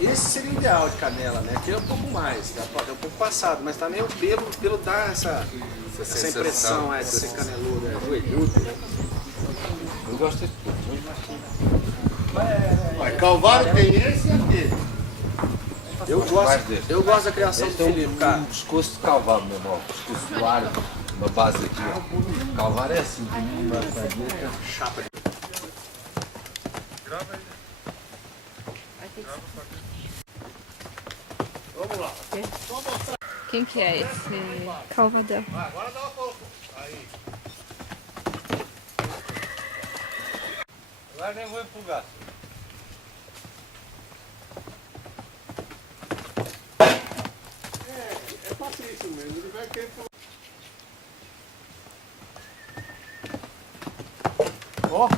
Esse seria o ideal de canela, né? Aqui é um pouco mais, é um pouco passado, mas também o pelo dá essa impressão de ser caneludo, joelhudo, né? Eu gosto de tudo. Mas Calvário tem esse e aquele. Eu gosto da criação do Felipe, cara. Um pescoço de calvário, meu irmão. Pescoço do ar, uma base aqui, ó. Calvário é assim, tem uma direita. Chapa de... Vamos lá. Quem que é esse Calvadão? Agora dá uma pouco. Aí. Agora nem vou empolgar. É fácil mesmo. Ele vai querer... Ó,